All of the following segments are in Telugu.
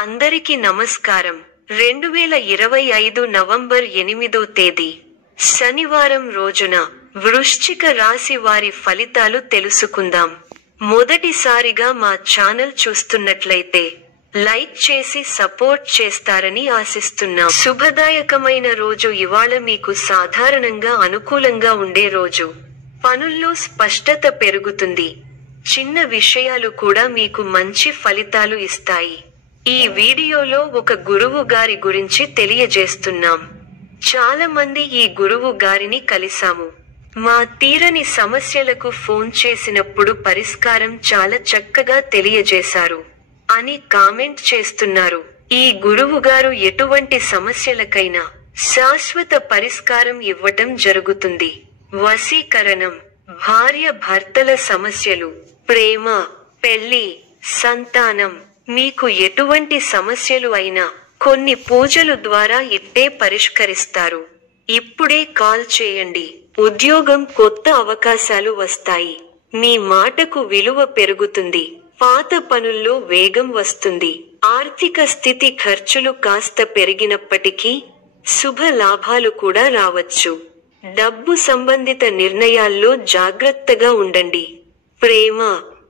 అందరికీ నమస్కారం. 2025 నవంబర్ 8వ తేదీ శనివారం రోజున వృశ్చిక రాశి వారి ఫలితాలు తెలుసుకుందాం. మొదటిసారిగా మా ఛానల్ చూస్తున్నట్లయితే లైక్ చేసి సపోర్ట్ చేస్తారని ఆశిస్తున్నాం. శుభదాయకమైన రోజు ఇవాళ మీకు సాధారణంగా అనుకూలంగా ఉండే రోజు. పనుల్లో స్పష్టత పెరుగుతుంది. చిన్న విషయాలు కూడా మీకు మంచి ఫలితాలు ఇస్తాయి. ఈ వీడియోలో ఒక గురువు గారి గురించి తెలియజేస్తున్నాం. చాలా మంది ఈ గురువు గారిని కలిసాము. మా తీరని సమస్యలకు ఫోన్ చేసినప్పుడు పరిష్కారం చాలా చక్కగా తెలియజేశారు అని కామెంట్ చేస్తున్నారు. ఈ గురువు గారు ఎటువంటి సమస్యలకైనా శాశ్వత పరిష్కారం ఇవ్వటం జరుగుతుంది. వశీకరణం, భార్య భర్తల సమస్యలు, ప్రేమ, పెళ్లి, సంతానం, మీకు ఎటువంటి సమస్యలు అయినా కొన్ని పూజలు ద్వారా ఇట్టే పరిష్కరిస్తారు. ఇప్పుడే కాల్ చేయండి. ఉద్యోగం, కొత్త అవకాశాలు వస్తాయి. మీ మాటకు విలువ పెరుగుతుంది. పాత పనుల్లో వేగం వస్తుంది. ఆర్థిక స్థితి, ఖర్చులు కాస్త పెరిగినప్పటికీ శుభ లాభాలు కూడా రావచ్చు. డబ్బు సంబంధిత నిర్ణయాల్లో జాగ్రత్తగా ఉండండి. ప్రేమ,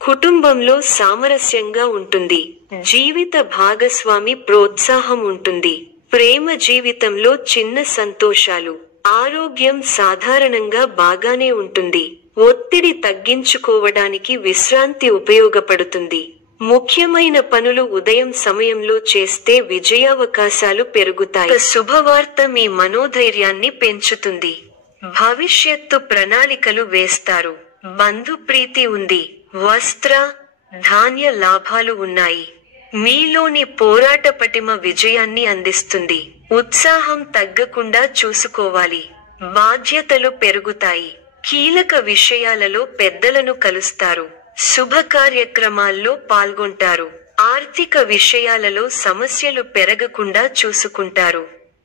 కుటుంబంలో సామరస్యంగా ఉంటుంది. జీవిత భాగస్వామి ప్రోత్సాహం ఉంటుంది. ప్రేమ జీవితంలో చిన్న సంతోషాలు. ఆరోగ్యం సాధారణంగా బాగానే ఉంటుంది. ఒత్తిడి తగ్గించుకోవడానికి విశ్రాంతి ఉపయోగపడుతుంది. ముఖ్యమైన పనులు ఉదయం సమయంలో చేస్తే విజయావకాశాలు పెరుగుతాయి. శుభవార్త మీ మనోధైర్యాన్ని పెంచుతుంది. భవిష్యత్తు ప్రణాళికలు వేస్తారు. బంధుప్రీతి ఉంది. వస్త్ర, ధాన్య లాభాలు ఉన్నాయి. మీలోని పోరాట పటిమ విజయాన్ని అందిస్తుంది. ఉత్సాహం తగ్గకుండా చూసుకోవాలి. బాధ్యతలు పెరుగుతాయి. కీలక విషయాలలో పెద్దలను కలుస్తారు. శుభ కార్యక్రమాల్లో పాల్గొంటారు. ఆర్థిక విషయాలలో సమస్యలు పెరగకుండా చూసుకుంటారు.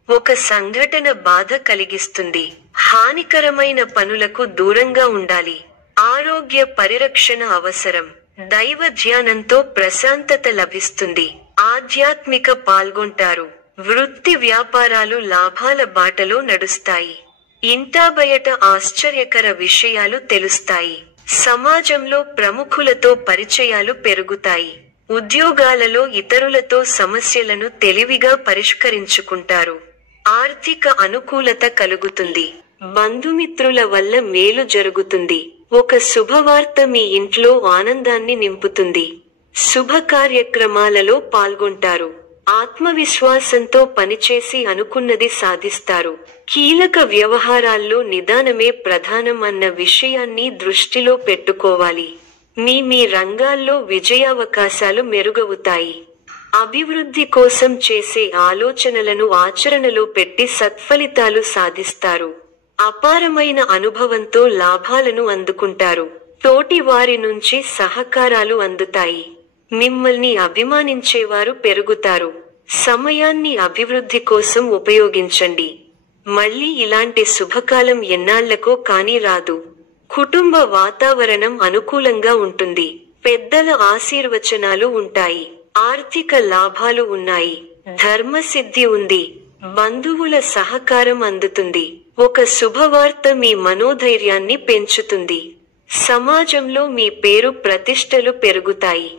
ఒక సంఘటన బాధ కలిగిస్తుంది. హానికరమైన పనులకు దూరంగా ఉండాలి. ఆరోగ్య పరిరక్షణ అవసరం. దైవ ధ్యానంతో ప్రశాంతత లభిస్తుంది. ఆధ్యాత్మిక పాల్గొంటారు. వృత్తి వ్యాపారాలు లాభాల బాటలో నడుస్తాయి. ఇంటా బయట ఆశ్చర్యకర విషయాలు తెలుస్తాయి. సమాజంలో ప్రముఖులతో పరిచయాలు పెరుగుతాయి. ఉద్యోగాలలో ఇతరులతో సమస్యలను తెలివిగా పరిష్కరించుకుంటారు. ఆర్థిక అనుకూలత కలుగుతుంది. బంధుమిత్రుల వల్ల మేలు జరుగుతుంది. ఒక శుభవార్త మీ ఇంట్లో ఆనందాన్ని నింపుతుంది. శుభ కార్యక్రమాలలో పాల్గొంటారు. ఆత్మవిశ్వాసంతో పనిచేసి అనుకున్నది సాధిస్తారు. కీలక వ్యవహారాల్లో నిదానమే ప్రధానం అన్న విషయాన్ని దృష్టిలో పెట్టుకోవాలి. మీ రంగాల్లో విజయావకాశాలు మెరుగవుతాయి. అభివృద్ధి కోసం చేసే ఆలోచనలను ఆచరణలో పెట్టి సత్ఫలితాలు సాధిస్తారు. అపారమైన అనుభవంతో లాభాలను అందుకుంటారు. తోటి వారి నుంచి సహకారాలు అందుతాయి. మిమ్మల్ని అభిమానించేవారు పెరుగుతారు. సమయాన్ని అభివృద్ధి కోసం ఉపయోగించండి. మళ్ళీ ఇలాంటి శుభకాలం ఎన్నాళ్లకో కానీ రాదు. కుటుంబ వాతావరణం అనుకూలంగా ఉంటుంది. పెద్దల ఆశీర్వచనాలు ఉంటాయి. ఆర్థిక లాభాలు ఉన్నాయి. ధర్మసిద్ధి ఉంది. బంధువుల సహకారం అందుతుంది. ఒక శుభవార్త మీ మనోధైర్యాన్ని పెంచుతుంది. సమాజంలో మీ పేరు ప్రతిష్టలు పెరుగుతాయి.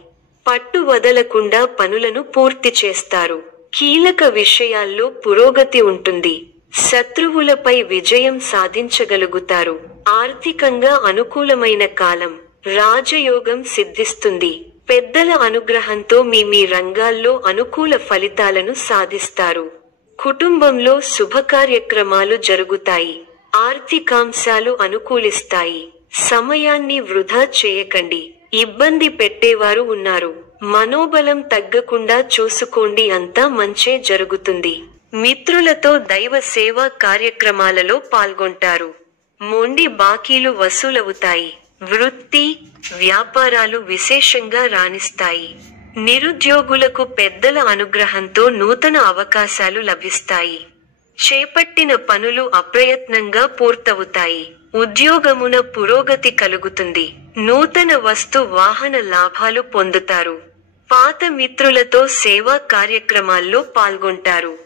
పట్టు వదలకుండా పనులను పూర్తి చేస్తారు. కీలక విషయాల్లో పురోగతి ఉంటుంది. శత్రువులపై విజయం సాధించగలుగుతారు. ఆర్థికంగా అనుకూలమైన కాలం. రాజయోగం సిద్ధిస్తుంది. పెద్దల అనుగ్రహంతో మీ రంగాల్లో అనుకూల ఫలితాలను సాధిస్తారు. కుటుంబంలో శుభకార్యక్రమాలు జరుగుతాయి. ఆర్థికాంశాలు అనుకూలిస్తాయి. సమయాన్ని వృధా చేయకండి. ఇబ్బంది పెట్టేవారు ఉన్నారు. మనోబలం తగ్గకుండా చూసుకోండి. అంతా మంచే జరుగుతుంది. మిత్రులతో దైవ సేవా కార్యక్రమాలలో పాల్గొంటారు. మొండి బాకీలు వసూలవుతాయి. వృత్తి, వ్యాపారాలు విశేషంగా రాణిస్తాయి. నిరుద్యోగులకు పెద్దల అనుగ్రహంతో నూతన అవకాశాలు లభిస్తాయి. చేపట్టిన పనులు అప్రయత్నంగా పూర్తవుతాయి. ఉద్యోగమున పురోగతి కలుగుతుంది. నూతన వస్తు వాహన లాభాలు పొందుతారు. పాత మిత్రులతో సేవా కార్యక్రమాల్లో పాల్గొంటారు.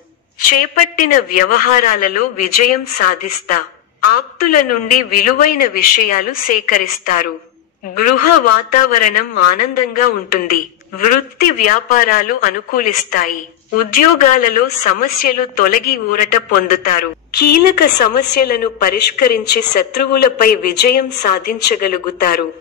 చేపట్టిన వ్యవహారాలలో విజయం సాధిస్తా. ఆప్తుల నుండి విలువైన విషయాలు సేకరిస్తారు. గృహ వాతావరణం ఆనందంగా ఉంటుంది. వృత్తి వ్యాపారాలు అనుకూలిస్తాయి. ఉద్యోగాలలో సమస్యలు తొలగి ఊరట పొందుతారు. కీలక సమస్యలను పరిష్కరించి శత్రువులపై విజయం సాధించగలుగుతారు.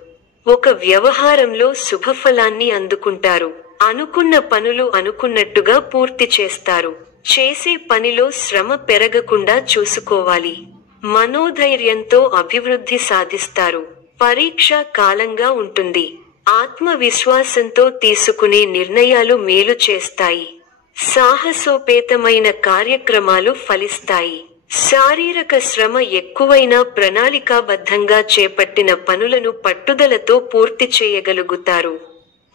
ఒక వ్యవహారంలో శుభఫలాన్ని అందుకుంటారు. అనుకున్న పనులు అనుకున్నట్టుగా పూర్తి చేస్తారు. చేసే పనిలో శ్రమ పెరగకుండా చూసుకోవాలి. మనోధైర్యంతో అభివృద్ధి సాధిస్తారు. పరీక్ష కాలంగా ఉంటుంది. ఆత్మవిశ్వాసంతో తీసుకునే నిర్ణయాలు మేలు చేస్తాయి. సాహసోపేతమైన కార్యక్రమాలు ఫలిస్తాయి. శారీరక శ్రమ ఎక్కువైనా ప్రణాళికాబద్ధంగా చేపట్టిన పనులను పట్టుదలతో పూర్తి చేయగలుగుతారు.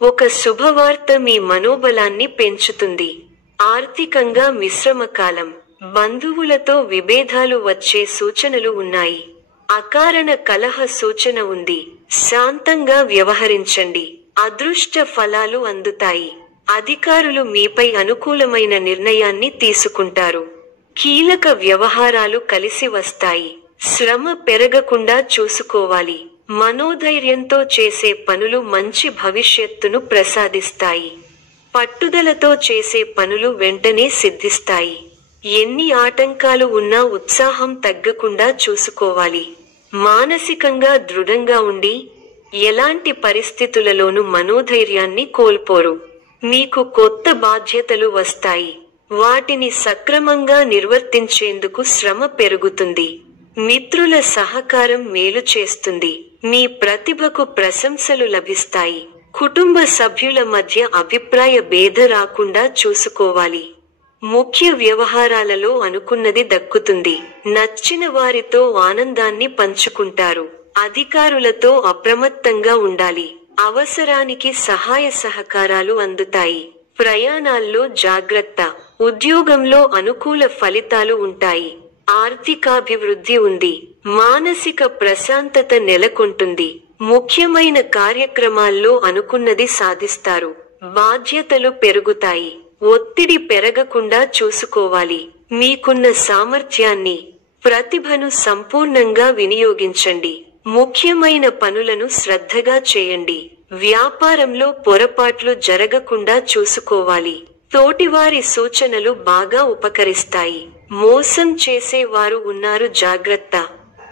ఒక శుభవార్త మీ మనోబలాన్ని పెంచుతుంది. ఆర్థికంగా మిశ్రమ కాలం. బంధువులతో విభేదాలు వచ్చే సూచనలు ఉన్నాయి. అకారణ కలహ సూచన ఉంది. శాంతంగా వ్యవహరించండి. అదృష్ట ఫలాలు అందుతాయి. అధికారులు మీపై అనుకూలమైన నిర్ణయాన్ని తీసుకుంటారు. కీలక వ్యవహారాలు కలిసి వస్తాయి. శ్రమ పెరగకుండా చూసుకోవాలి. మనోధైర్యంతో చేసే పనులు మంచి భవిష్యత్తును ప్రసాదిస్తాయి. పట్టుదలతో చేసే పనులు వెంటనే సిద్ధిస్తాయి. ఎన్ని ఆటంకాలు ఉన్నా ఉత్సాహం తగ్గకుండా చూసుకోవాలి. మానసికంగా దృఢంగా ఉండి ఎలాంటి పరిస్థితులలోనూ మనోధైర్యాన్ని కోల్పోరు. మీకు కొత్త బాధ్యతలు వస్తాయి. వాటిని సక్రమంగా నిర్వర్తించేందుకు శ్రమ పెరుగుతుంది. మిత్రుల సహకారం మేలు చేస్తుంది. మీ ప్రతిభకు ప్రశంసలు లభిస్తాయి. కుటుంబ సభ్యుల మధ్య అభిప్రాయ భేద రాకుండా చూసుకోవాలి. ముఖ్య వ్యవహారాలలో అనుకున్నది దక్కుతుంది. నచ్చిన వారితో ఆనందాన్ని పంచుకుంటారు. అధికారులతో అప్రమత్తంగా ఉండాలి. అవసరానికి సహాయ సహకారాలు అందుతాయి. ప్రయాణాల్లో జాగ్రత్త. ఉద్యోగంలో అనుకూల ఫలితాలు ఉంటాయి. ఆర్థికాభివృద్ధి ఉంది. మానసిక ప్రశాంతత నెలకొంటుంది. ముఖ్యమైన కార్యక్రమాల్లో అనుకున్నది సాధిస్తారు. బాధ్యతలు పెరుగుతాయి. ఒత్తిడి పెరగకుండా చూసుకోవాలి. మీకున్న సామర్థ్యాన్ని, ప్రతిభను సంపూర్ణంగా వినియోగించండి. ముఖ్యమైన పనులను శ్రద్ధగా చేయండి. వ్యాపారంలో పొరపాట్లు జరగకుండా చూసుకోవాలి. తోటివారి సూచనలు బాగా ఉపకరిస్తాయి. మోసం చేసే వారు ఉన్నారు, జాగ్రత్త.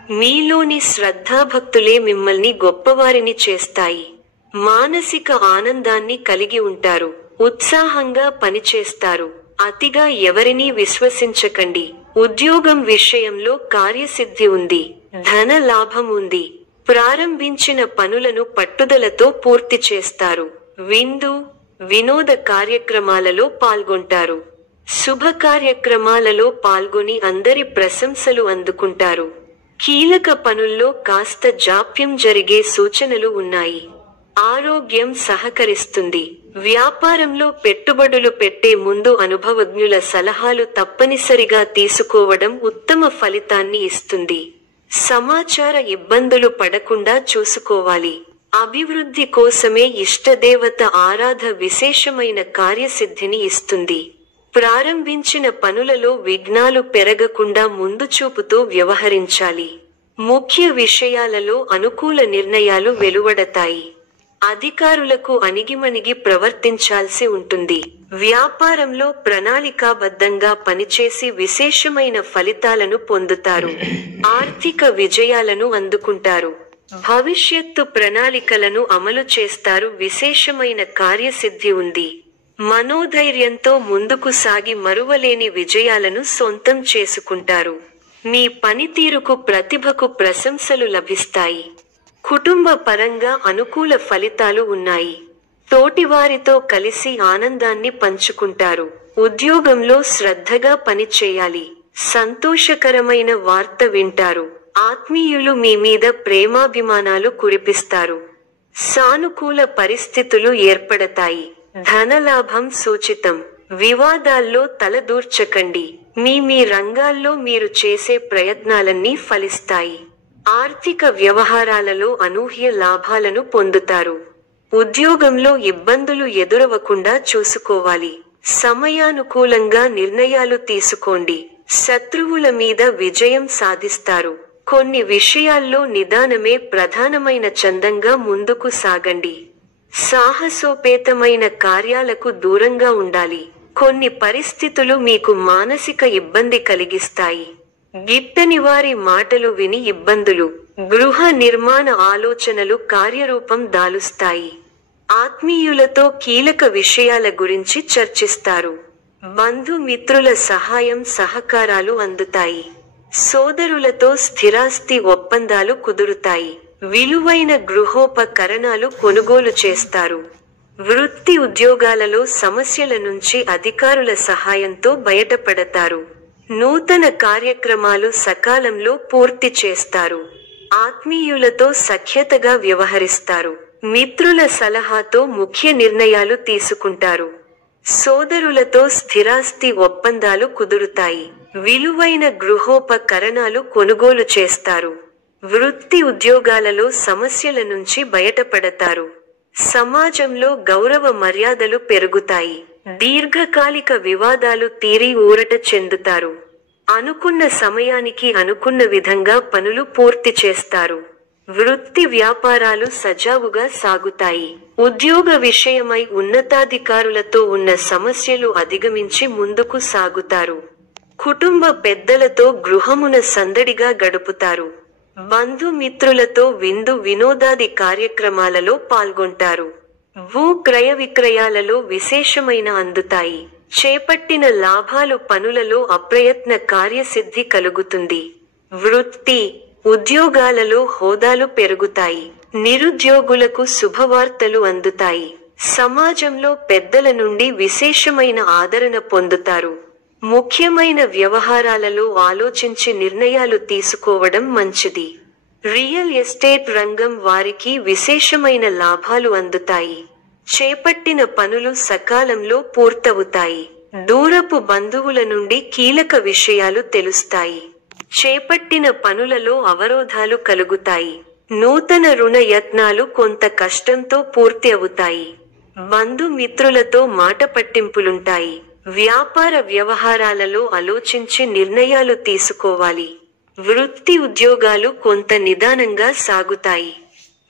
మీలోని శ్రద్ధాభక్తులే మిమ్మల్ని గొప్పవారిని చేస్తాయి. మానసిక ఆనందాన్ని కలిగి ఉంటారు. ఉత్సాహంగా పనిచేస్తారు. అతిగా ఎవరినీ విశ్వసించకండి. ఉద్యోగం విషయంలో కార్యసిద్ధి ఉంది. ధన లాభం ఉంది. ప్రారంభించిన పనులను పట్టుదలతో పూర్తి చేస్తారు. వినోద కార్యక్రమాలలో పాల్గొంటారు. శుభ కార్యక్రమాలలో పాల్గొని అందరి ప్రశంసలు అందుకుంటారు. కీలక పనుల్లో కాస్త జాప్యం జరిగే సూచనలు ఉన్నాయి. ఆరోగ్యం సహకరిస్తుంది. వ్యాపారంలో పెట్టుబడులు పెట్టే ముందు అనుభవజ్ఞుల సలహాలు తప్పనిసరిగా తీసుకోవడం ఉత్తమ ఫలితాన్ని ఇస్తుంది. సమాచార ఇబ్బందులు పడకుండా చూసుకోవాలి. అభివృద్ధి కోసమే ఇష్టదేవత ఆరాధ విశేషమైన కార్యసిద్ధిని ఇస్తుంది. ప్రారంభించిన పనులలో విఘ్నాలు పెరగకుండా ముందుచూపుతో వ్యవహరించాలి. ముఖ్య విషయాలలో అనుకూల నిర్ణయాలు వెలువడతాయి. అధికారులకు అణిగిమణిగి ప్రవర్తించాల్సి ఉంటుంది. వ్యాపారంలో ప్రణాళికాబద్ధంగా పనిచేసి విశేషమైన ఫలితాలను పొందుతారు. ఆర్థిక విజయాలను అందుకుంటారు. భవిష్యత్తు ప్రణాళికలను అమలు చేస్తారు. విశేషమైన కార్యసిద్ధి ఉంది. మనోధైర్యంతో ముందుకు సాగి మరువలేని విజయాలను సొంతం చేసుకుంటారు. మీ పనితీరుకు, ప్రతిభకు ప్రశంసలు లభిస్తాయి. కుటుంబ పరంగా అనుకూల ఫలితాలు ఉన్నాయి. తోటివారితో కలిసి ఆనందాన్ని పంచుకుంటారు. ఉద్యోగంలో శ్రద్ధగా పనిచేయాలి. సంతోషకరమైన వార్త వింటారు. ఆత్మీయులు మీ మీద ప్రేమాభిమానాలు కురిపిస్తారు. సానుకూల పరిస్థితులు ఏర్పడతాయి. ధనలాభం సూచితం. వివాదాల్లో తలదూర్చకండి. మీ రంగాల్లో మీరు చేసే ప్రయత్నాలన్నీ ఫలిస్తాయి. ఆర్థిక వ్యవహారాలలో అనూహ్య లాభాలను పొందుతారు. ఉద్యోగంలో ఇబ్బందులు ఎదురవకుండా చూసుకోవాలి. సమయానుకూలంగా నిర్ణయాలు తీసుకోండి. శత్రువుల మీద విజయం సాధిస్తారు. కొన్ని విషయాల్లో నిదానమే ప్రధానమైన చందంగా ముందుకు సాగండి. సాహసోపేతమైన కార్యాలకు దూరంగా ఉండాలి. కొన్ని పరిస్థితులు మీకు మానసిక ఇబ్బంది కలిగిస్తాయి. గిట్టని వారి మాటలు విని ఇబ్బందులు, గృహ నిర్మాణ ఆలోచనలు కార్యరూపం దాలుస్తాయి. ఆత్మీయులతో కీలక విషయాల గురించి చర్చిస్తారు. బంధుమిత్రుల సహాయం సహకారాలు అందుతాయి. సోదరులతో స్థిరాస్తి ఒప్పందాలు కుదురుతాయి. విలువైన గృహోపకరణాలు కొనుగోలు చేస్తారు. వృత్తి ఉద్యోగాలలో సమస్యల నుంచి అధికారుల సహాయంతో బయటపడతారు. నూతన కార్యక్రమాలు సకాలంలో పూర్తి చేస్తారు. ఆత్మీయులతో సఖ్యతగా వ్యవహరిస్తారు. మిత్రుల సలహాతో ముఖ్య నిర్ణయాలు తీసుకుంటారు. సోదరులతో స్థిరాస్తి ఒప్పందాలు కుదురుతాయి. విలువైన గృహోపకరణాలు కొనుగోలు చేస్తారు. వృత్తి ఉద్యోగాలలో సమస్యల నుంచి బయటపడతారు. సమాజంలో గౌరవ మర్యాదలు పెరుగుతాయి. దీర్ఘకాలిక వివాదాలు తీరి ఊరట చెందుతారు. అనుకున్న సమయానికి అనుకున్న విధంగా పనులు పూర్తి చేస్తారు. వృత్తి వ్యాపారాలు సజావుగా సాగుతాయి. ఉద్యోగ విషయమై ఉన్నతాధికారులతో ఉన్న సమస్యలు అధిగమించి ముందుకు సాగుతారు. కుటుంబ పెద్దలతో గృహమున సందడిగా గడుపుతారు. బంధుమిత్రులతో విందు వినోదాది కార్యక్రమాలలో పాల్గొంటారు. భూ క్రయ విక్రయాలలో విశేషమైన అందుతాయి. చేపట్టిన లాభాలు పనులలో అప్రయత్న కార్యసిద్ధి కలుగుతుంది. వృత్తి ఉద్యోగాలలో హోదాలు పెరుగుతాయి. నిరుద్యోగులకు శుభవార్తలు అందుతాయి. సమాజంలో పెద్దల నుండి విశేషమైన ఆదరణ పొందుతారు. ముఖ్యమైన వ్యవహారాలలో ఆలోచించి నిర్ణయాలు తీసుకోవడం మంచిది. రియల్ ఎస్టేట్ రంగం వారికి విశేషమైన లాభాలు అందుతాయి. చేపట్టిన పనులు సకాలంలో పూర్తవుతాయి. దూరపు బంధువుల నుండి కీలక విషయాలు తెలుస్తాయి. చేపట్టిన పనులలో అవరోధాలు కలుగుతాయి. నూతన రుణ యత్నాలు కొంత కష్టంతో పూర్తి అవుతాయి. బంధుమిత్రులతో మాట పట్టింపులుంటాయి. వ్యాపార వ్యవహారాలలో ఆలోచించి నిర్ణయాలు తీసుకోవాలి. వృత్తి ఉద్యోగాలు కొంత నిదానంగా సాగుతాయి.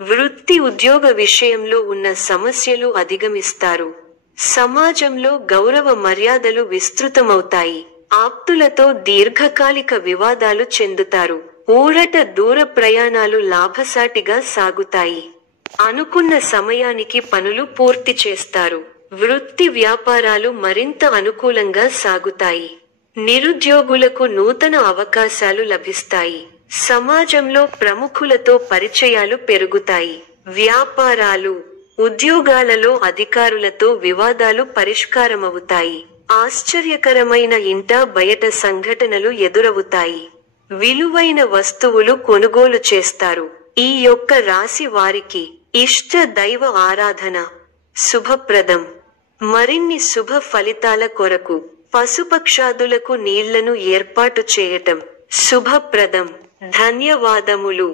వృత్తి ఉద్యోగ విషయంలో ఉన్న సమస్యలు అధిగమిస్తారు. సమాజంలో గౌరవ మర్యాదలు విస్తృతమవుతాయి. ఆప్తులతో దీర్ఘకాలిక వివాదాలు చెందుతారు. ఊరట దూర ప్రయాణాలు లాభసాటిగా సాగుతాయి. అనుకున్న సమయానికి పనులు పూర్తి చేస్తారు. వృత్తి వ్యాపారాలు మరింత అనుకూలంగా సాగుతాయి. నిరుద్యోగులకు నూతన అవకాశాలు లభిస్తాయి. సమాజంలో ప్రముఖులతో పరిచయాలు పెరుగుతాయి. వ్యాపారాలు ఉద్యోగాలలో అధికారులతో వివాదాలు పరిష్కారమవుతాయి. ఆశ్చర్యకరమైన ఇంట బయట సంఘటనలు ఎదురవుతాయి. విలువైన వస్తువులు కొనుగోలు చేస్తారు. ఈ యొక్క రాశి వారికి ఇష్ట దైవ ఆరాధన శుభప్రదం. మరిన్ని శుభ ఫలితాల కొరకు పశుపక్షాదులకు నీళ్లను ఏర్పాటు చేయటం శుభప్రదం. ధన్యవాదములు.